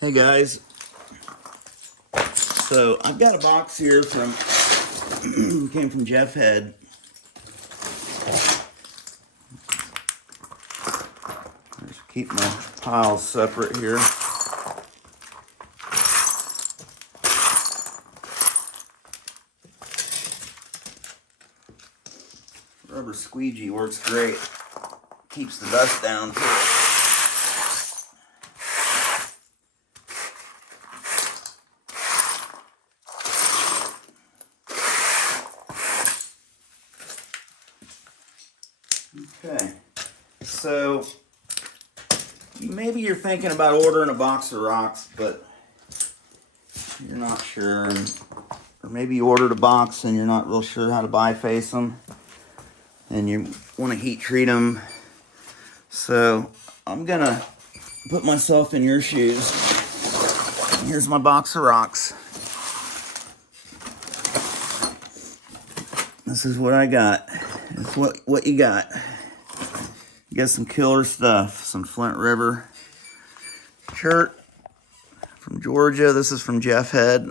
Hey guys, so I've got a box here from came from Jeff Head. Just keep my piles separate here. Rubber squeegee works great. Keeps the dust down too. Okay, so maybe you're thinking about ordering a box of rocks, but you're not sure, or maybe you ordered a box and you're not real sure how to biface them, and you want to heat treat them. So I'm gonna put myself in your shoes. Here's my box of rocks. This is what I got. It's what you got. You got some killer stuff. Some Flint River Chert from Georgia. This is from Jeff Head.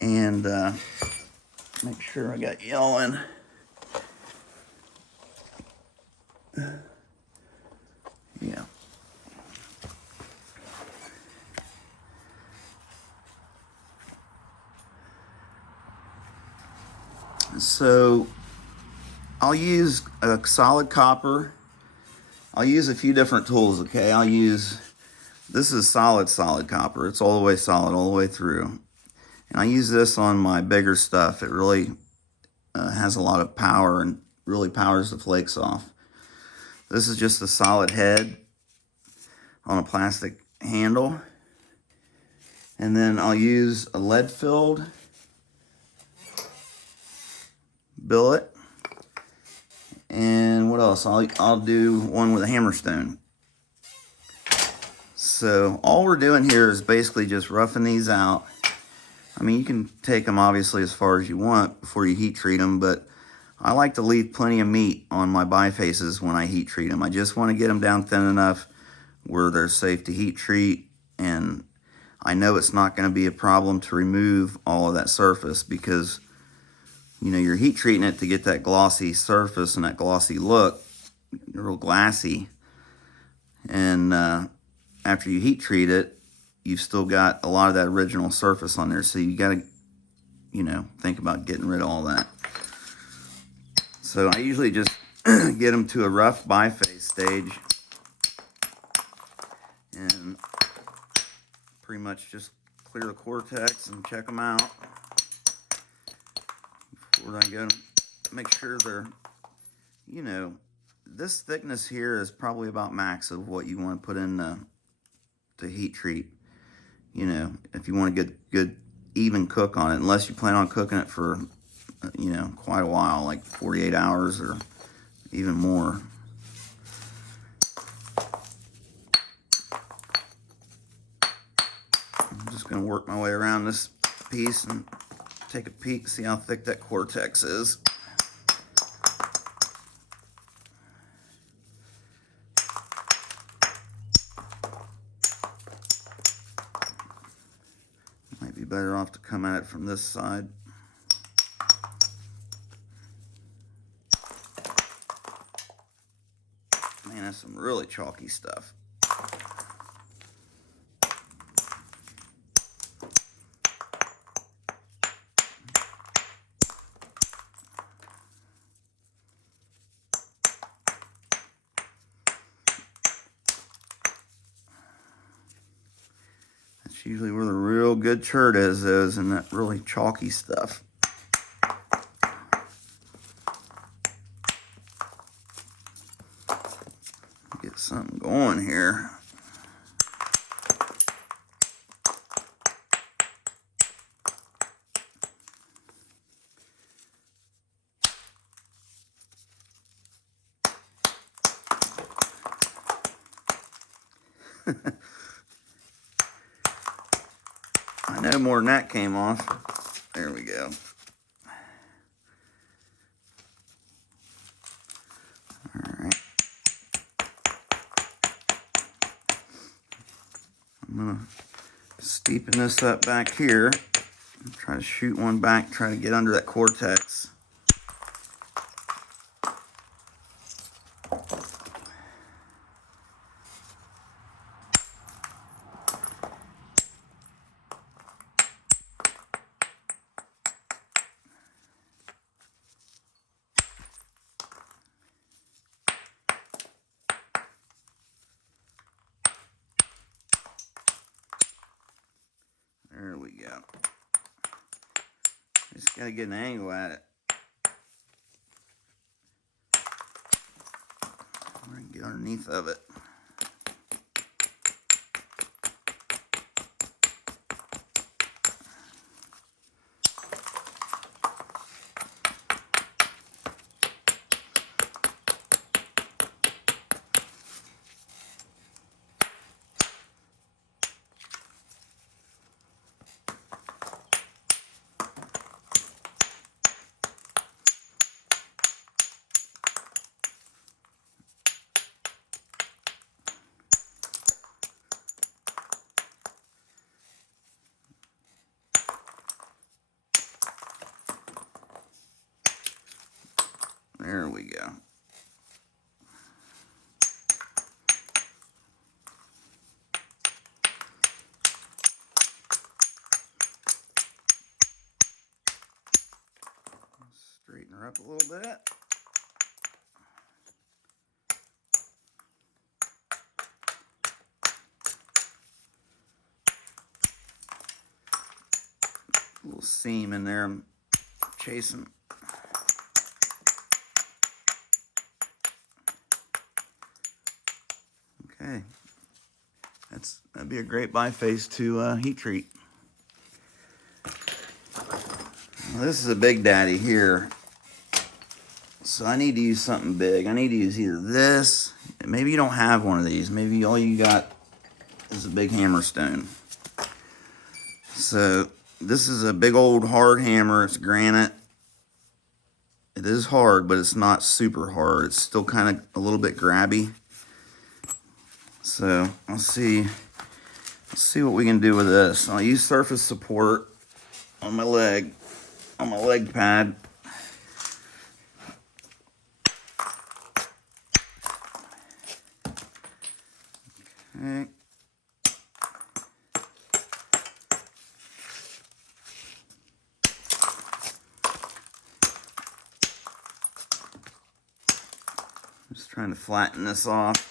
And make sure I got yelling. Yeah. So I'll use a solid copper. I'll use a few different tools, okay? This is solid copper. It's all the way solid, all the way through. And I use this on my bigger stuff. It really has a lot of power and really powers the flakes off. This is just a solid head on a plastic handle. And then I'll use a lead-filled billet. And what else? I'll do one with a hammerstone. So all we're doing here is basically just roughing these out. I mean, you can take them obviously as far as you want before you heat treat them, but I like to leave plenty of meat on my bifaces when I heat treat them. I just want to get them down thin enough where they're safe to heat treat, and I know it's not going to be a problem to remove all of that surface because, you know, you're heat treating it to get that glossy surface and that glossy look, real glassy. And after you heat treat it, you've still got a lot of that original surface on there. So you got to, you know, think about getting rid of all that. So I usually just get them to a rough biface stage and pretty much just clear the cortex and check them out before I go. Make sure they're, you know, this thickness here is probably about max of what you want to put in to heat treat. You know, if you want to get good even cook on it, unless you plan on cooking it for, you know, quite a while, like 48 hours or even more. I'm just going to work my way around this piece and take a peek, see how thick that cortex is. Might be better off to come at it from this side. Man, that's some really chalky stuff. That's usually where the real good chert is in that really chalky stuff. Get something going here. I know more than that came off. There we go. All right. I'm gonna steepen this up back here. Try to shoot one back, try to get under that cortex. There we go. Just gotta get an angle at it. We're gonna get underneath of it. There we go. Straighten her up a little bit. A little seam in there I'm chasing. Okay. That'd be a great biface to heat treat. Now, this is a big daddy here. So I need to use something big. I need to use either this. Maybe you don't have one of these. Maybe all you got is a big hammer stone. So this is a big old hard hammer. It's granite. It is hard, but it's not super hard. It's still kind of a little bit grabby. So let's see what we can do with this. I'll use surface support on my leg pad. Okay. Just trying to flatten this off.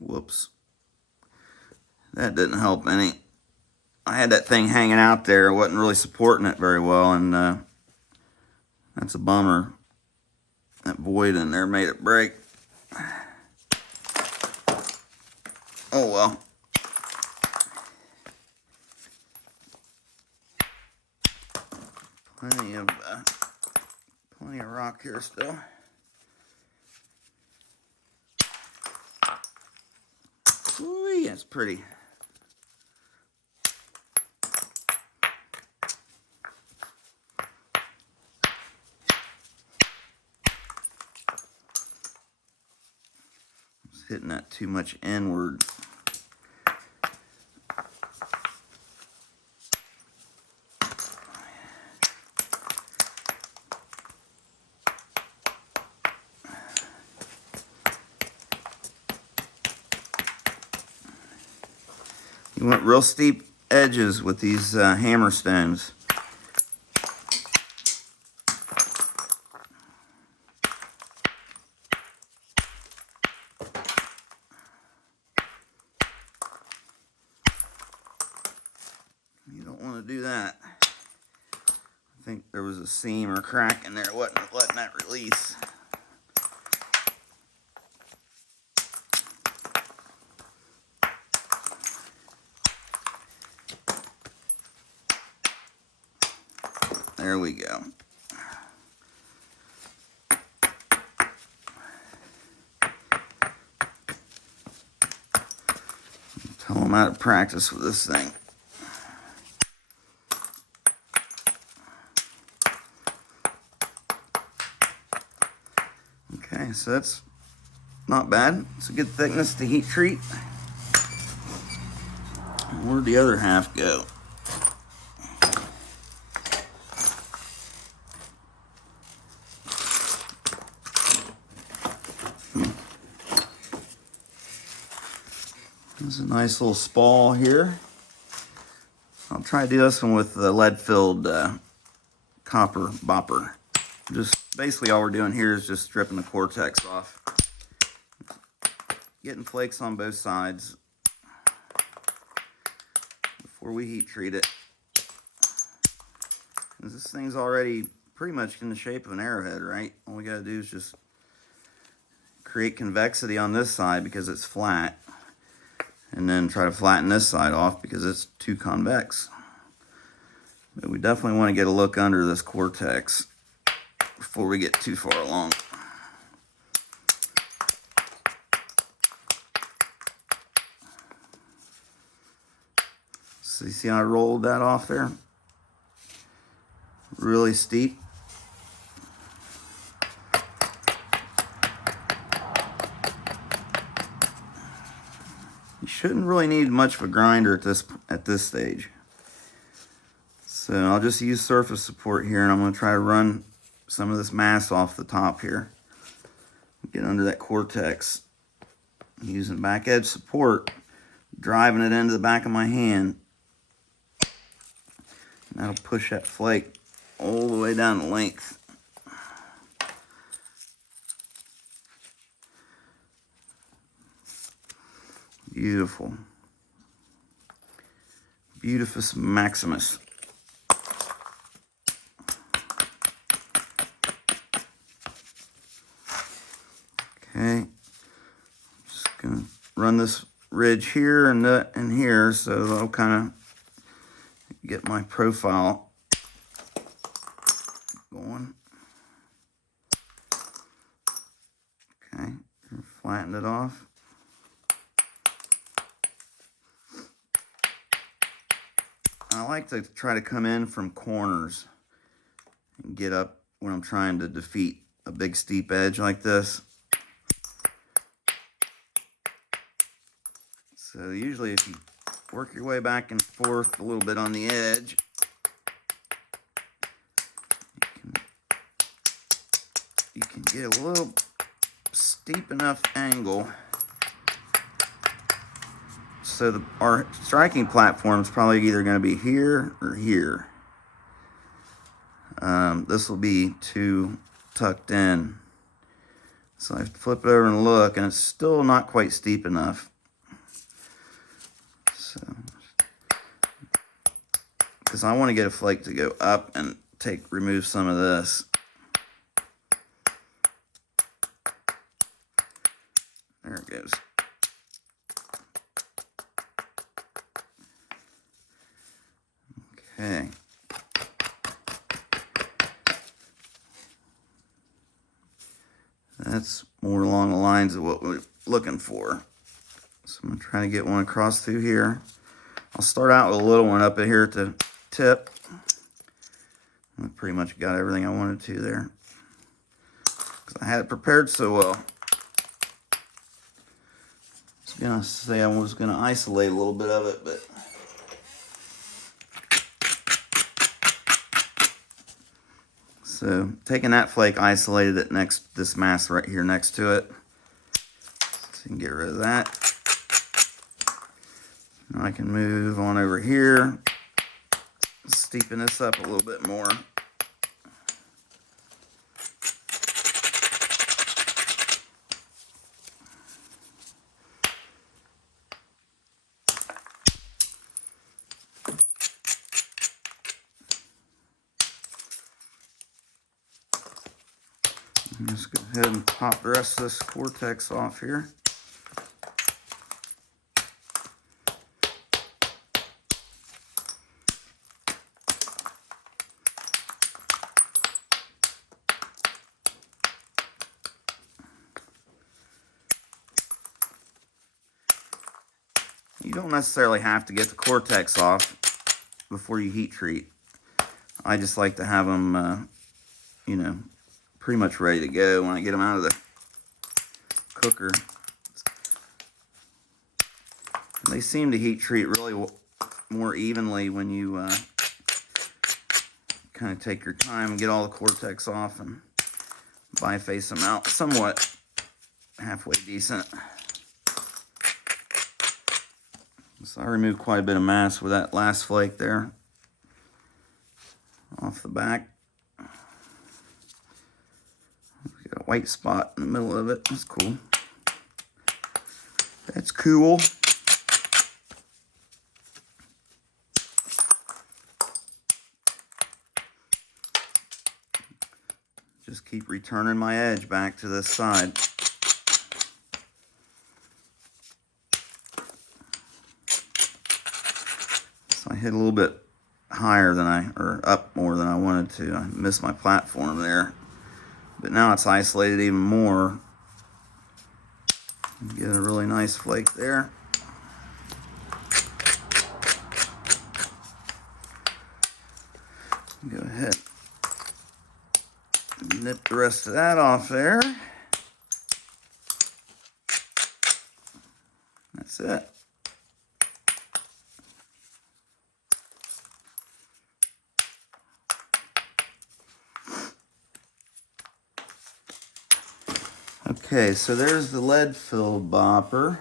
Whoops. That didn't help any. I had that thing hanging out there. I wasn't really supporting it very well, and that's a bummer. That void in there made it break. Oh well. Plenty of rock here still. Ooh, that's pretty. It's hitting that too much inward. You want real steep edges with these hammer stones. You don't want to do that. I think there was a seam or crack in there. It wasn't letting that release. There we go. Tell them how to practice with this thing. Okay, so that's not bad. It's a good thickness to heat treat. Where'd the other half go? There's a nice little spall here. I'll try to do this one with the lead-filled copper bopper. Just basically all we're doing here is just stripping the cortex off. Getting flakes on both sides before we heat treat it. This thing's already pretty much in the shape of an arrowhead, right? All we gotta do is just create convexity on this side because it's flat, and then try to flatten this side off because it's too convex. But we definitely want to get a look under this cortex before we get too far along. So you see how I rolled that off there? Really steep. You shouldn't really need much of a grinder at this stage. So I'll just use surface support here, and I'm going to try to run some of this mass off the top here. Get under that cortex. Using back edge support, driving it into the back of my hand. And that'll push that flake all the way down the length. Beautiful. Beautifus maximus. Okay, just gonna run this ridge here and here, so that'll kind of get my profile going. Okay, flatten it off. I like to try to come in from corners and get up when I'm trying to defeat a big steep edge like this. So usually if you work your way back and forth a little bit on the edge, you can get a little steep enough angle so our striking platform is probably either going to be here or here. This will be too tucked in. So I flip it over and look, and it's still not quite steep enough. So, because I want to get a flake to go up and remove some of this. There it goes. Okay. That's more along the lines of what we're looking for. So I'm going to try to get one across through here. I'll start out with a little one up here at the tip. I pretty much got everything I wanted to there, because I had it prepared so well. I was going to say I was going to isolate a little bit of it, but so taking that flake, isolated it this mass right here next to it. So you can get rid of that. Now I can move on over here, steepen this up a little bit more. Just go ahead and pop the rest of this cortex off here. You don't necessarily have to get the cortex off before you heat treat. I just like to have them, you know, pretty much ready to go when I get them out of the cooker. And they seem to heat treat really more evenly when you kind of take your time and get all the cortex off and biface them out somewhat halfway decent. So I removed quite a bit of mass with that last flake there off the back. Got a white spot in the middle of it. That's cool. That's cool. Just keep returning my edge back to this side. So I hit a little bit higher than or up more than I wanted to. I missed my platform there. But now it's isolated even more. Get a really nice flake there. Go ahead. Nip the rest of that off there. That's it. Okay, so there's the lead-filled bopper.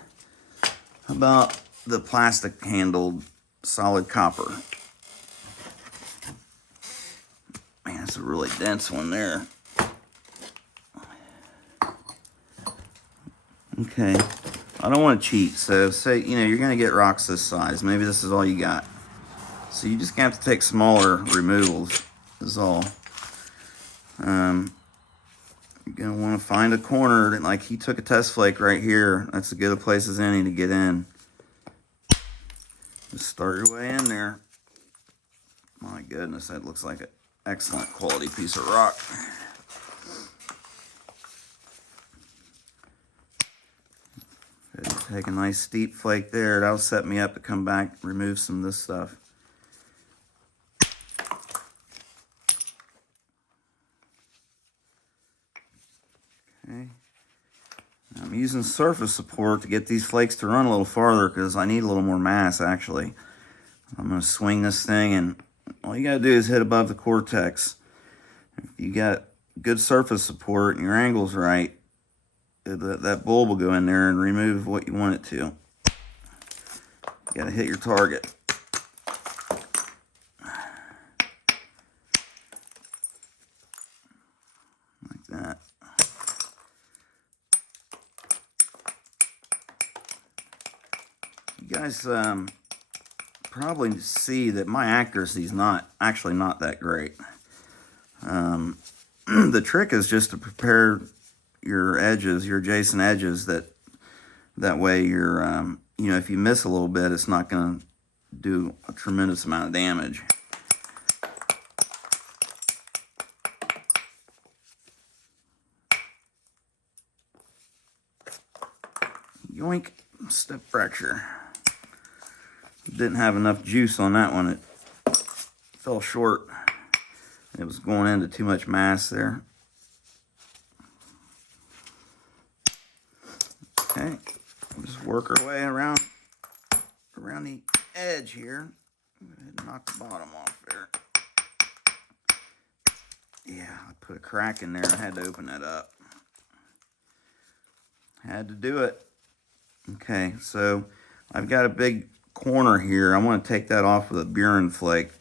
How about the plastic-handled solid copper? Man, that's a really dense one there. Okay, I don't want to cheat, so say, you know, you're going to get rocks this size. Maybe this is all you got. So you just have to take smaller removals, is all. You're going to want to find a corner, like he took a test flake right here. That's as good a place as any to get in. Just start your way in there. My goodness, that looks like an excellent quality piece of rock. Take a nice steep flake there. That'll set me up to come back, remove some of this stuff. Okay. I'm using surface support to get these flakes to run a little farther because I need a little more mass actually. I'm going to swing this thing and all you got to do is hit above the cortex. If you got good surface support and your angle's right, that bulb will go in there and remove what you want it to. You got to hit your target. Like that. You guys probably see that my accuracy is not that great. The trick is just to prepare your edges, your adjacent edges, that way you're, you know, if you miss a little bit, it's not going to do a tremendous amount of damage. Yoink, step fracture. Didn't have enough juice on that one. It fell short. It was going into too much mass there. Okay, we'll just work our way around the edge here. Go ahead and knock the bottom off there. Yeah, I put a crack in there. I had to open that up. Had to do it. Okay, so I've got a big corner here. I want to take that off with a burin flake.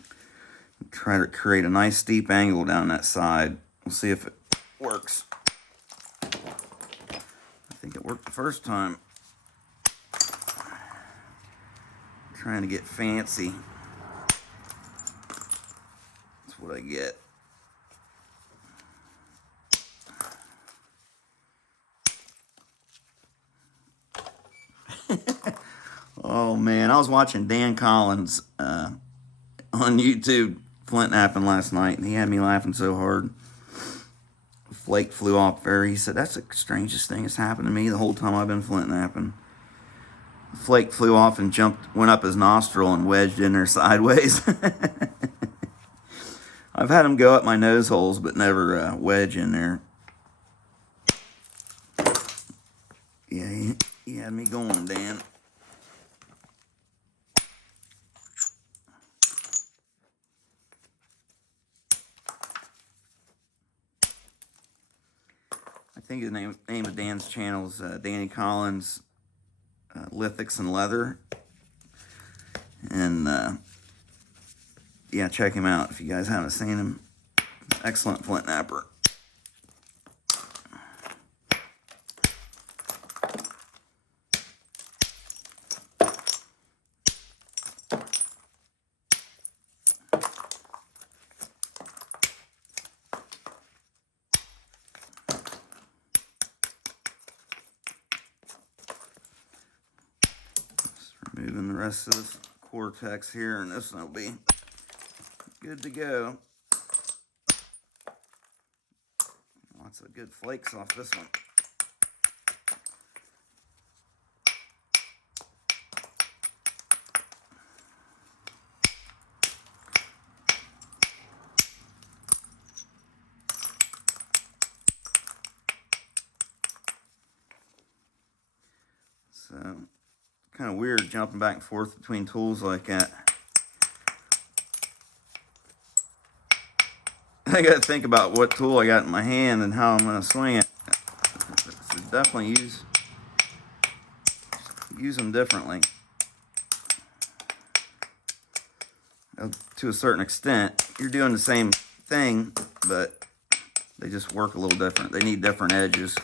Try to create a nice steep angle down that side. We'll see if it works. I think it worked the first time. Trying to get fancy. That's what I get. Oh man, I was watching Dan Collins on YouTube, Flint napping last night, and he had me laughing so hard. Flake flew off there. He said, "That's the strangest thing that's happened to me the whole time I've been flint napping." flake flew off and went up his nostril and wedged in there sideways. I've had them go up my nose holes, but never wedge in there. Yeah, he had me going, Dan. I think the name of Dan's channel is Danny Collins Lithics and Leather. And yeah, check him out if you guys haven't seen him. Excellent flint napper. Removing the rest of this cortex here, and this will be good to go. Lots of good flakes off this one. So, kind of weird jumping back and forth between tools like that. I got to think about what tool I got in my hand and how I'm going to swing it. So definitely use them differently. To a certain extent, you're doing the same thing, but they just work a little different. They need different edges.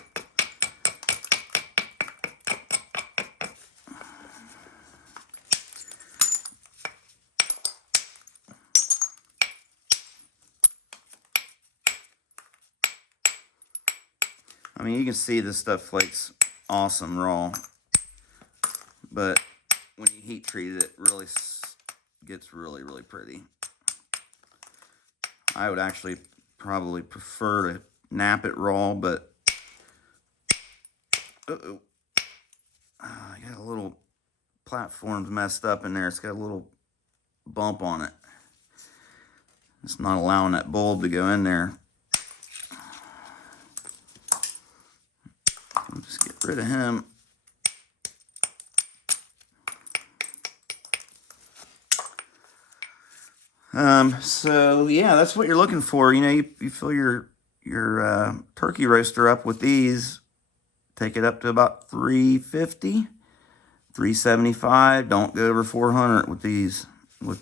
I mean, you can see this stuff flakes awesome raw, but when you heat treat it, it really gets really, really pretty. I would actually probably prefer to nap it raw, but I got a little platform messed up in there. It's got a little bump on it. It's not allowing that bulb to go in there. I'll just get rid of him. So yeah, that's what you're looking for. You know, you fill your turkey roaster up with these. Take it up to about 350, 375. Don't go over 400 with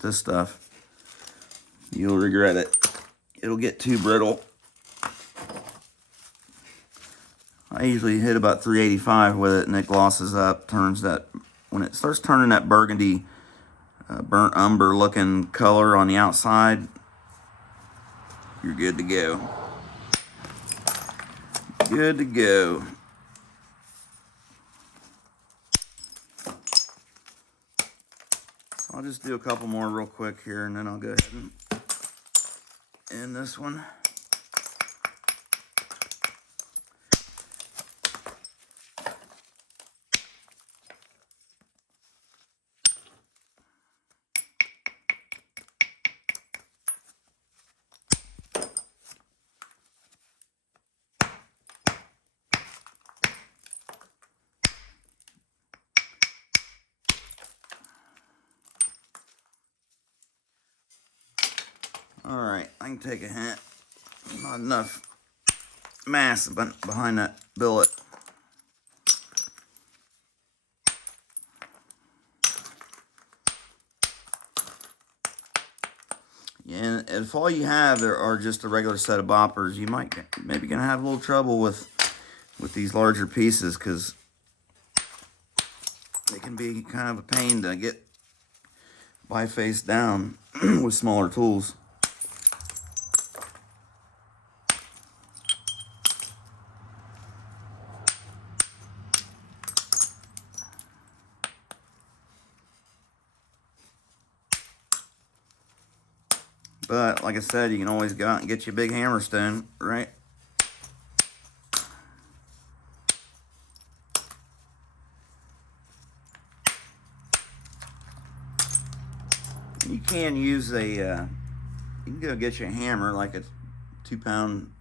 this stuff. You'll regret it. It'll get too brittle. I usually hit about 385 with it, and it glosses up, when it starts turning that burgundy, burnt umber looking color on the outside, you're good to go. Good to go. I'll just do a couple more real quick here, and then I'll go ahead and end this one. All right, I can take a hint. Not enough mass behind that billet. Yeah, and if all you have are just a regular set of boppers, you maybe gonna have a little trouble with these larger pieces, because they can be kind of a pain to get biface down with smaller tools. But like I said, you can always go out and get you a big hammerstone, right? You can use a, you can go get you a hammer, like a 2-pound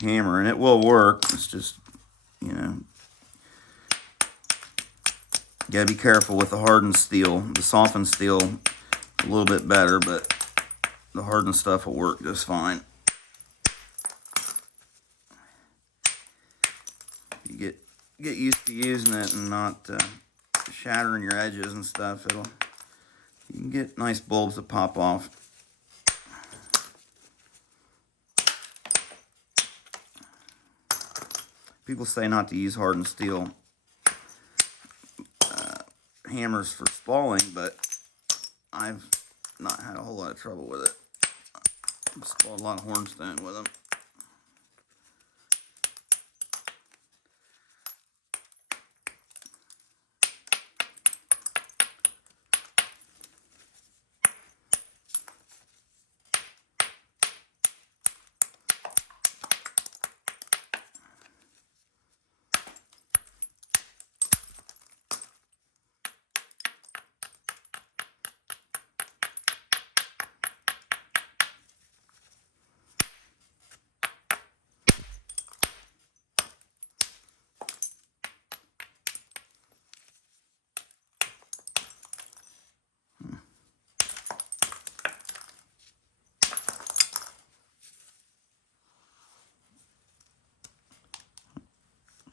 hammer, and it will work. It's just, you know, you gotta be careful with the hardened steel. The softened steel, a little bit better, but the hardened stuff will work just fine. You get used to using it and not shattering your edges and stuff. You can get nice bulbs that pop off. People say not to use hardened steel hammers for spalling, but I've not had a whole lot of trouble with it. I've spalled a lot of hornstone with them.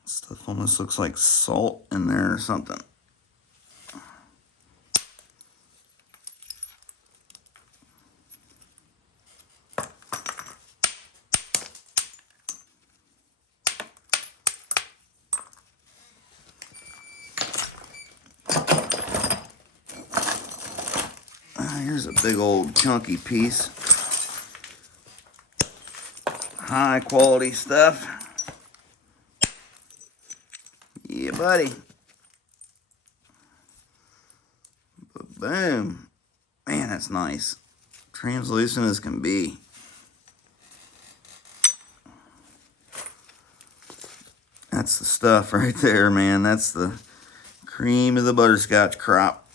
Stuff almost looks like salt in there or something. Here's a big old chunky piece. High quality stuff. Yeah, buddy. Boom. Man, that's nice. Translucent as can be. That's the stuff right there, man. That's the cream of the butterscotch crop.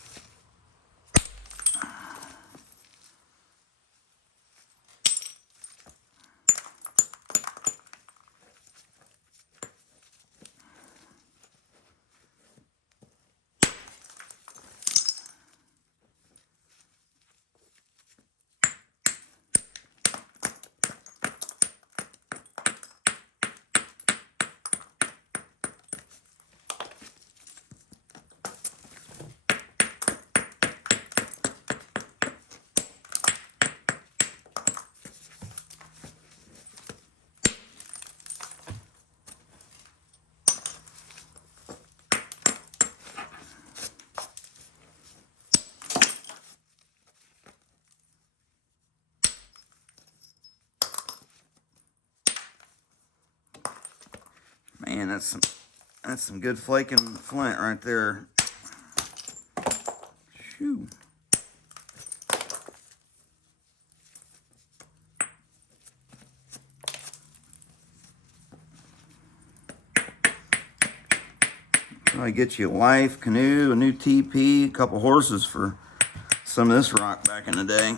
Man, that's some good flaking flint right there. Shoo. Probably get you a wife, canoe, a new TP, a couple horses for some of this rock back in the day.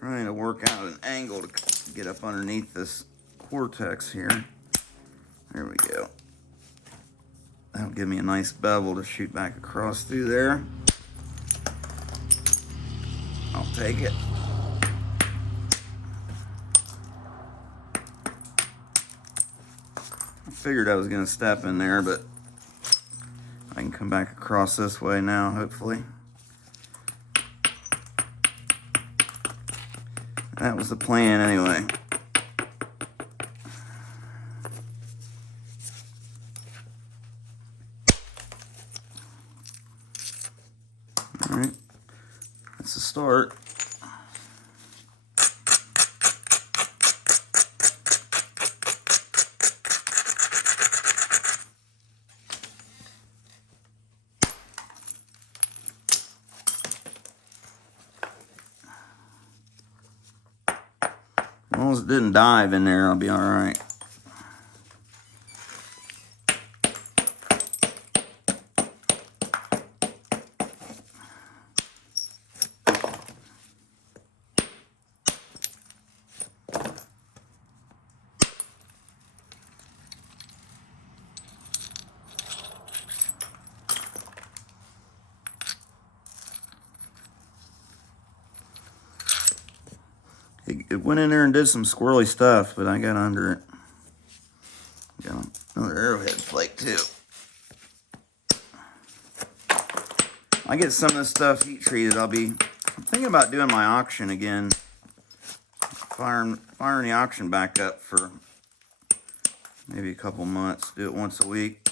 Trying to work out an angle to get up underneath this cortex here. There we go. That'll give me a nice bevel to shoot back across through there. I'll take it. figured I was gonna step in there, but I can come back across this way now, hopefully. That was the plan anyway. All right, that's the start. As long as it didn't dive in there, I'll be all right. It went in there and did some squirrely stuff, but I got under it. Got another arrowhead flake too. I get some of this stuff heat treated. I'm thinking about doing my auction again. Firing the auction back up for maybe a couple months. Do it once a week.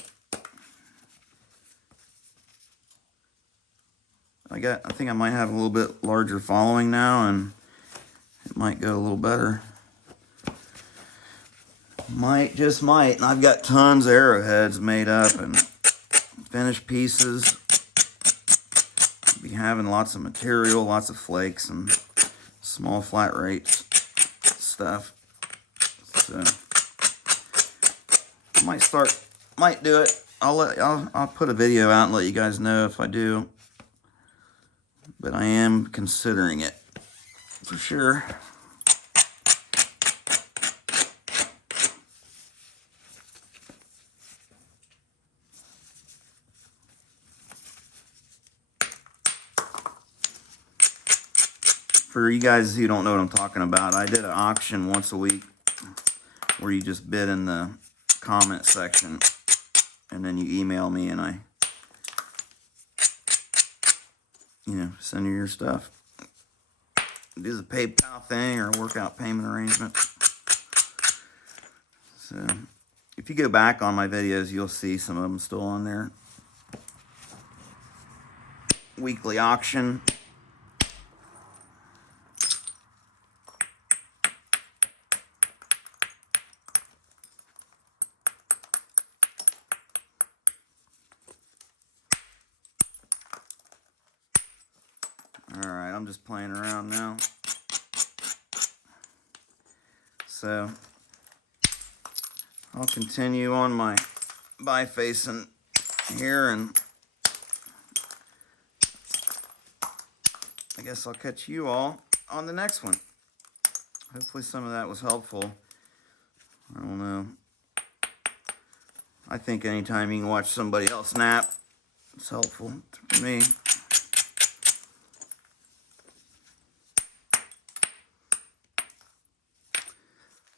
I think I might have a little bit larger following now, and it might go a little better. Just might. And I've got tons of arrowheads made up and finished pieces. Be having lots of material, lots of flakes and small flat rates stuff. So I might do it. I'll put a video out and let you guys know if I do. But I am considering it for sure. For you guys who don't know what I'm talking about, I did an auction once a week where you just bid in the comment section and then you email me and I, send you your stuff. Do the PayPal thing or workout payment arrangement. So if you go back on my videos, you'll see some of them still on there. Weekly auction. Alright, I'm just playing around now. So, I'll continue on my bifacing here, and I guess I'll catch you all on the next one. Hopefully some of that was helpful. I don't know. I think anytime you can watch somebody else nap, it's helpful for me.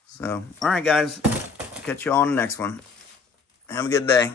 So, all right, guys. Catch you all on the next one. Have a good day.